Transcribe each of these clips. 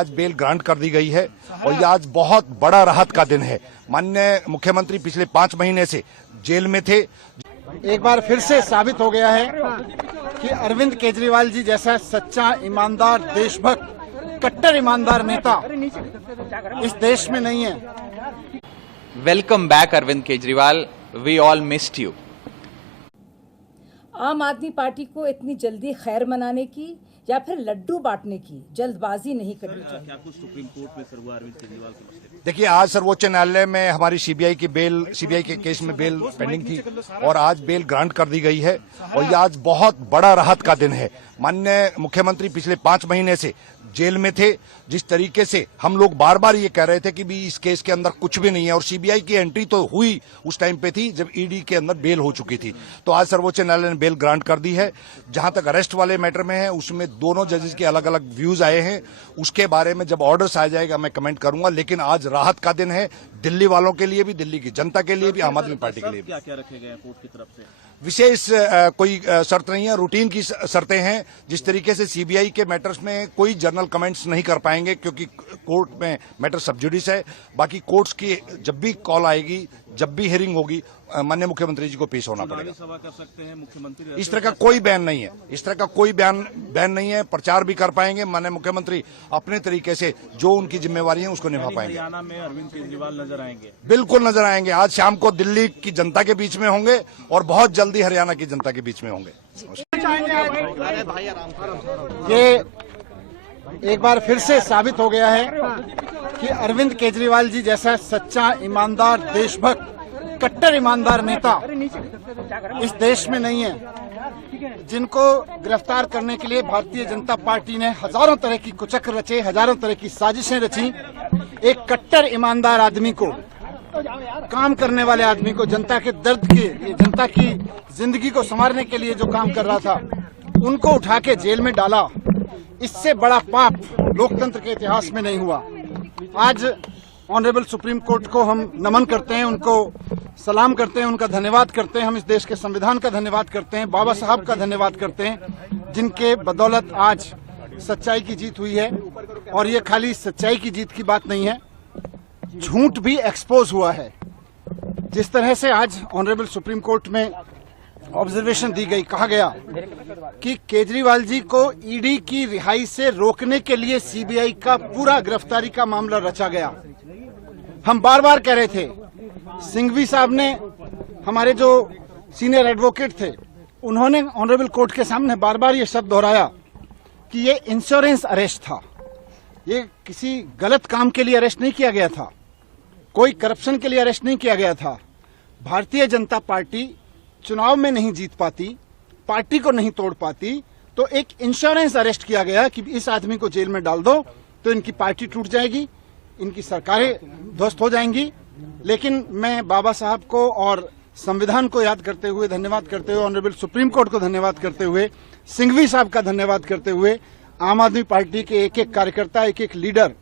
आज bell grant कर दी गई है और ये आज बहुत बड़ा राहत का दिन है। माननीय मुख्यमंत्री पिछले 5 महीने से जेल में थे। एक बार फिर से साबित हो गया है कि अरविंद केजरीवाल जी जैसा सच्चा, ईमानदार, देशभक्त, कट्टर ईमानदार नेता इस देश में नहीं है। Welcome back Arvind Kejriwal, we all missed you. Aam Aadmi party को इतनी जल्दी खैर मनाने की या फिर लड्डू बांटने की जल्दबाजी नहीं करनी चाहिए। क्या कुछ सुप्रीम कोर्ट में सर हुआ अरविंद केजरीवाल के मसले? देखिए, आज सर्वोच्च न्यायालय में हमारी सीबीआई के केस में बेल पेंडिंग थी और आज बेल ग्रांट कर दी गई है और ये आज बहुत बड़ा राहत का दिन है। माननीय मुख्यमंत्री पिछले 5 महीने से जेल में थे। जिस तरीके से हम लोग बार बार ये कह रहे थे कि भी इस केस के अंदर कुछ भी नहीं है और सीबीआई की एंट्री तो हुई उस टाइम पे थी जब ईडी के अंदर बेल हो चुकी थी, तो आज सर्वोच्च न्यायालय ने बेल ग्रांट कर दी है। जहां तक अरेस्ट वाले मैटर में है उसमें दोनों जजेस के अलग अलग व्यूज आए हैं, उसके बारे में जब ऑर्डर्स आ जाएगा मैं कमेंट करूंगा। लेकिन आज राहत का दिन है दिल्ली वालों के लिए भी, दिल्ली की जनता के लिए भी, आम आदमी पार्टी के लिए भी। क्या क्या रखे गए कोर्ट की तरफ से? विशेष कोई शर्त नहीं है, रूटीन की शर्तें हैं। जिस तरीके से सीबीआई के मैटर्स में कोई जर्नल कमेंट्स नहीं कर पाएंगे क्योंकि कोर्ट में मैटर सब जुडिस है। बाकी कोर्ट्स की जब भी कॉल आएगी, जब भी हियरिंग होगी, माननीय मुख्यमंत्री जी को पेश होना पड़ेगा। सभा कर सकते हैं मुख्यमंत्री? इस तरह का कोई बैन नहीं है, इस तरह का कोई बैन नहीं है। प्रचार भी कर पाएंगे माननीय मुख्यमंत्री, अपने तरीके से जो उनकी जिम्मेवारी है उसको निभा पाएंगे। हरियाणा में अरविंद केजरीवाल नजर आएंगे? बिल्कुल नजर आएंगे। आज शाम को दिल्ली की जनता के बीच में होंगे और बहुत जल्दी हरियाणा की जनता के बीच में होंगे। ये एक बार फिर से साबित हो गया है कि अरविंद केजरीवाल जी जैसा सच्चा, ईमानदार, देशभक्त, कट्टर ईमानदार नेता इस देश में नहीं है। जिनको गिरफ्तार करने के लिए भारतीय जनता पार्टी ने हजारों तरह की कुचक्र रचे, हजारों तरह की साजिशें रची, एक कट्टर ईमानदार आदमी को, काम करने वाले आदमी को, जनता के दर्द के, जनता की जिंदगी को संवारने के लिए जो काम कर रहा था, उनको उठा के जेल में डाला। इससे बड़ा पाप लोकतंत्र के इतिहास में नहीं हुआ। आज ऑनरेबल सुप्रीम कोर्ट को हम नमन करते हैं, उनको सलाम करते हैं, उनका धन्यवाद करते हैं। हम इस देश के संविधान का धन्यवाद करते हैं, बाबा साहब का धन्यवाद करते हैं, जिनके बदौलत आज सच्चाई की जीत हुई है। और ये खाली सच्चाई की जीत की बात नहीं है, झूठ भी एक्सपोज हुआ है। जिस तरह से आज ऑनरेबल सुप्रीम कोर्ट में ऑब्जर्वेशन दी गई, कहा गया कि केजरीवाल जी को ईडी की रिहाई से रोकने के लिए सीबीआई का पूरा गिरफ्तारी का मामला रचा गया। हम बार बार कह रहे थे, सिंघवी साहब ने, हमारे जो सीनियर एडवोकेट थे, उन्होंने ऑनरेबल कोर्ट के सामने बार बार ये शब्द दोहराया कि ये इंश्योरेंस अरेस्ट था, ये किसी गलत काम के लिए अरेस्ट नहीं किया गया था, कोई करप्शन के लिए अरेस्ट नहीं किया गया था। भारतीय जनता पार्टी चुनाव में नहीं जीत पाती, पार्टी को नहीं तोड़ पाती, तो एक इंश्योरेंस अरेस्ट किया गया कि इस आदमी को जेल में डाल दो तो इनकी पार्टी टूट जाएगी, इनकी सरकारें ध्वस्त हो जाएंगी। लेकिन मैं बाबा साहब को और संविधान को याद करते हुए, धन्यवाद करते हुए, ऑनरेबल सुप्रीम कोर्ट को धन्यवाद करते हुए, सिंघवी साहब का धन्यवाद करते हुए, आम आदमी पार्टी के एक एक कार्यकर्ता, एक एक लीडर,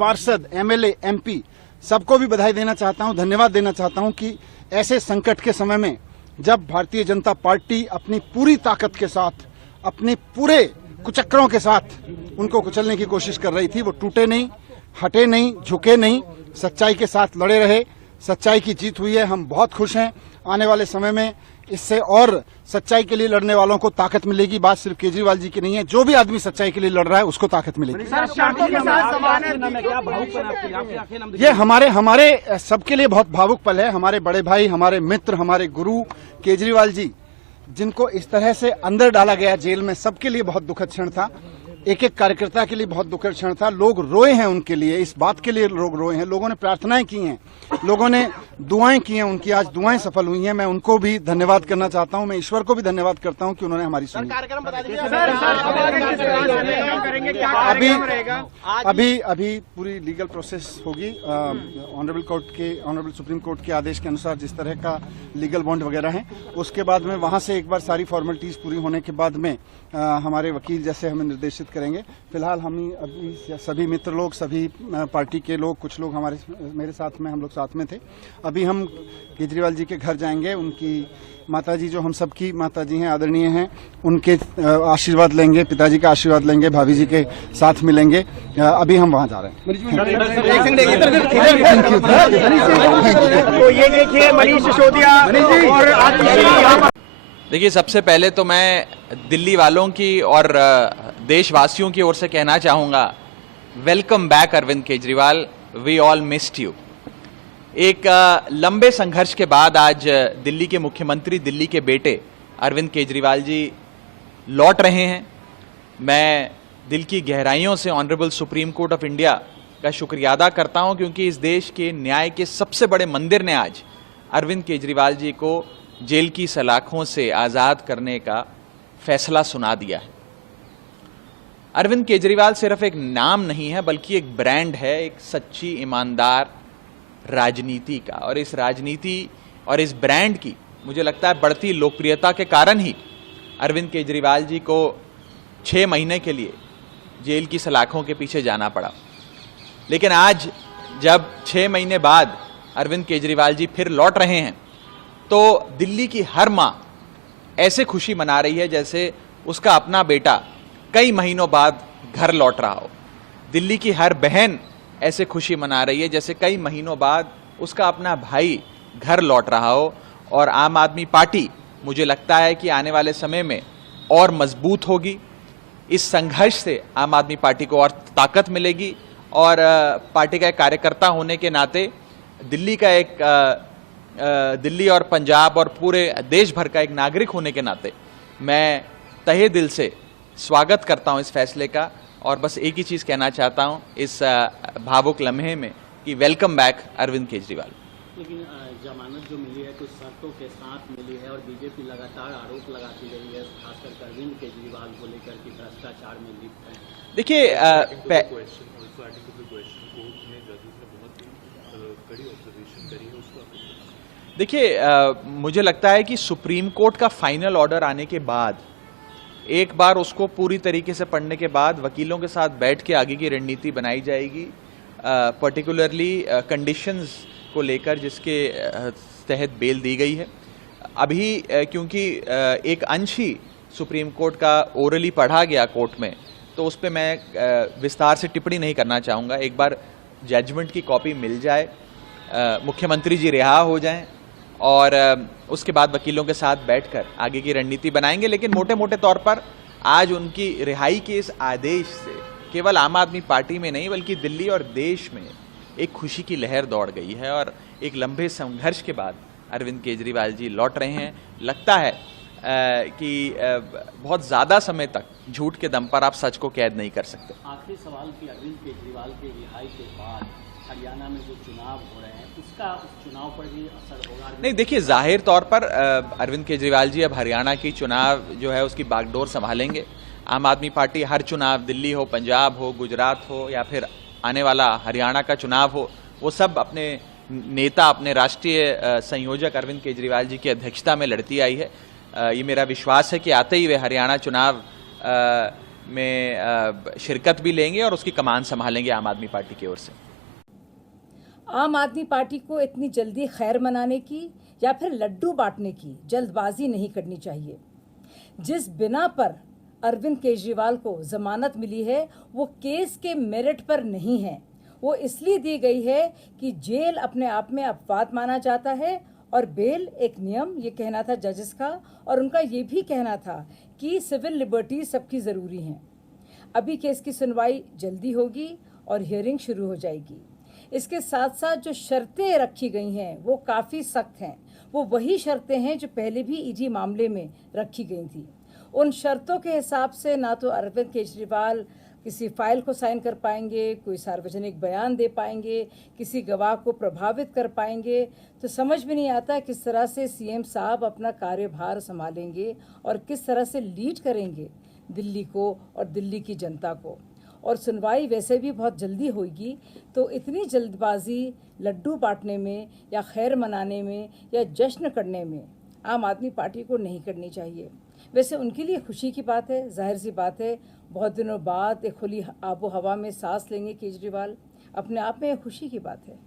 पार्षद, एमएलए, एमपी, सबको भी बधाई देना चाहता हूं, धन्यवाद देना चाहता हूं कि ऐसे संकट के समय में जब भारतीय जनता पार्टी अपनी पूरी ताकत के साथ, अपने पूरे कुचक्रों के साथ उनको कुचलने की कोशिश कर रही थी, वो टूटे नहीं, हटे नहीं, झुके नहीं, सच्चाई के साथ लड़े रहे। सच्चाई की जीत हुई है, हम बहुत खुश हैं। आने वाले समय में इससे और सच्चाई के लिए लड़ने वालों को ताकत मिलेगी। बात सिर्फ केजरीवाल जी की नहीं है, जो भी आदमी सच्चाई के लिए लड़ रहा है उसको ताकत मिलेगी। ये हमारे सबके लिए बहुत भावुक पल है। हमारे बड़े भाई, हमारे मित्र, हमारे गुरु केजरीवाल जी, जिनको इस तरह से अंदर डाला गया जेल में, सबके लिए बहुत दुखद क्षण था। एक एक कार्यकर्ता के लिए बहुत दुखद क्षण था। लोग रोए हैं उनके लिए, इस बात के लिए लोग रोए हैं। लोगों ने प्रार्थनाएं की हैं, लोगों ने दुआएं की हैं, उनकी आज दुआएं सफल हुई हैं। मैं उनको भी धन्यवाद करना चाहता हूं। मैं ईश्वर को भी धन्यवाद करता हूं कि उन्होंने हमारी सुनी। अभी पूरी लीगल प्रोसेस होगी। ऑनरेबल सुप्रीम कोर्ट के आदेश के अनुसार जिस तरह का लीगल बॉन्ड वगैरह है, उसके बाद में वहां से एक बार सारी फॉर्मेलिटीज पूरी होने के बाद में हमारे वकील जैसे हमें निर्देशित करेंगे। फिलहाल हम अभी सभी मित्र लोग, सभी पार्टी के लोग, कुछ लोग मेरे साथ में, हम लोग साथ में थे। अभी हम केजरीवाल जी के घर जाएंगे। उनकी माताजी, जो हम सबकी माताजी हैं, आदरणीय हैं, उनके आशीर्वाद लेंगे, पिताजी का आशीर्वाद लेंगे, भाभी जी के साथ मिलेंगे। अभी हम वहां जा रहे हैं। देखिए, सबसे पहले तो मैं दिल्ली वालों की और देशवासियों की ओर से कहना चाहूँगा, welcome back Arvind Kejriwal, we all missed you. एक लंबे संघर्ष के बाद आज दिल्ली के मुख्यमंत्री, दिल्ली के बेटे अरविंद केजरीवाल जी लौट रहे हैं। मैं दिल की गहराइयों से honourable supreme court of India का शुक्रिया अदा करता हूं, क्योंकि इस देश के न्याय के सबसे बड़े मंदिर ने आज अरविंद केजरीवाल जी को जेल की सलाखों से आज़ाद करने का फैसला सुना दिया है। अरविंद केजरीवाल सिर्फ एक नाम नहीं है, बल्कि एक ब्रांड है, एक सच्ची ईमानदार राजनीति का। और इस राजनीति और इस ब्रांड की मुझे लगता है बढ़ती लोकप्रियता के कारण ही अरविंद केजरीवाल जी को 6 महीने के लिए जेल की सलाखों के पीछे जाना पड़ा। लेकिन आज जब 6 महीने बाद अरविंद केजरीवाल जी फिर लौट रहे हैं, तो दिल्ली की हर मां ऐसे खुशी मना रही है जैसे उसका अपना बेटा कई महीनों बाद घर लौट रहा हो। दिल्ली की हर बहन ऐसे खुशी मना रही है जैसे कई महीनों बाद उसका अपना भाई घर लौट रहा हो। और आम आदमी पार्टी, मुझे लगता है कि आने वाले समय में और मजबूत होगी। इस संघर्ष से आम आदमी पार्टी को और ताकत मिलेगी। और पार्टी का एक कार्यकर्ता होने के नाते, दिल्ली और पंजाब और पूरे देश भर का एक नागरिक होने के नाते मैं तहे दिल से स्वागत करता हूं इस फैसले का। और बस एक ही चीज़ कहना चाहता हूं इस भावुक लम्हे में कि वेलकम बैक अरविंद केजरीवाल। लेकिन जमानत जो मिली है कुछ शर्तों के साथ मिली है और बीजेपी लगातार आरोप लगाती रही है, खासकर अरविंद केजरीवाल को लेकर कि भ्रष्टाचार में लिप्त है। देखिए, मुझे लगता है कि सुप्रीम कोर्ट का फाइनल ऑर्डर आने के बाद एक बार उसको पूरी तरीके से पढ़ने के बाद वकीलों के साथ बैठ के आगे की रणनीति बनाई जाएगी, पर्टिकुलरली कंडीशंस को लेकर जिसके तहत बेल दी गई है। अभी क्योंकि एक अंश ही सुप्रीम कोर्ट का ओरली पढ़ा गया कोर्ट में, तो उस पर मैं विस्तार से टिप्पणी नहीं करना चाहूँगा। एक बार जजमेंट की कॉपी मिल जाए, मुख्यमंत्री जी रिहा हो जाएं और उसके बाद वकीलों के साथ बैठकर आगे की रणनीति बनाएंगे। लेकिन मोटे मोटे तौर पर आज उनकी रिहाई के इस आदेश से केवल आम आदमी पार्टी में नहीं बल्कि दिल्ली और देश में एक खुशी की लहर दौड़ गई है। और एक लंबे संघर्ष के बाद अरविंद केजरीवाल जी लौट रहे हैं। लगता है कि बहुत ज़्यादा समय तक झूठ के दम पर आप सच को कैद नहीं कर सकते। आखिरी सवाल कि अरविंद केजरीवाल के रिहाई के बाद हरियाणा में जो चुनाव हो रहे हैं, उसका उस चुनाव पर भी असर होगा? नहीं, देखिए, जाहिर तौर पर अरविंद केजरीवाल जी अब हरियाणा की चुनाव जो है उसकी बागडोर संभालेंगे। आम आदमी पार्टी हर चुनाव, दिल्ली हो, पंजाब हो, गुजरात हो या फिर आने वाला हरियाणा का चुनाव हो, वो सब अपने नेता, अपने राष्ट्रीय संयोजक अरविंद केजरीवाल जी की अध्यक्षता में लड़ती आई है। ये मेरा विश्वास है कि आते ही वे हरियाणा चुनाव में शिरकत भी लेंगे और उसकी कमान संभालेंगे आम आदमी पार्टी की ओर से। आम आदमी पार्टी को इतनी जल्दी खैर मनाने की या फिर लड्डू बांटने की जल्दबाजी नहीं करनी चाहिए। जिस बिना पर अरविंद केजरीवाल को जमानत मिली है वो केस के मेरिट पर नहीं है। वो इसलिए दी गई है कि जेल अपने आप में अपवाद माना जाता है और बेल एक नियम, ये कहना था जजेस का। और उनका ये भी कहना था कि सिविल लिबर्टीज सबकी ज़रूरी हैं। अभी केस की सुनवाई जल्दी होगी और हियरिंग शुरू हो जाएगी। इसके साथ साथ जो शर्तें रखी गई हैं वो काफ़ी सख्त हैं। वो वही शर्तें हैं जो पहले भी ईडी मामले में रखी गई थी। उन शर्तों के हिसाब से ना तो अरविंद केजरीवाल किसी फाइल को साइन कर पाएंगे, कोई सार्वजनिक बयान दे पाएंगे, किसी गवाह को प्रभावित कर पाएंगे। तो समझ में नहीं आता किस तरह से सीएम साहब अपना कार्यभार संभालेंगे और किस तरह से लीड करेंगे दिल्ली को और दिल्ली की जनता को। और सुनवाई वैसे भी बहुत जल्दी होगी, तो इतनी जल्दबाजी लड्डू बांटने में या खैर मनाने में या जश्न करने में आम आदमी पार्टी को नहीं करनी चाहिए। वैसे उनके लिए खुशी की बात है, जाहिर सी बात है, बहुत दिनों बाद एक खुली आबो हवा में सांस लेंगे केजरीवाल, अपने आप में एक खुशी की बात है।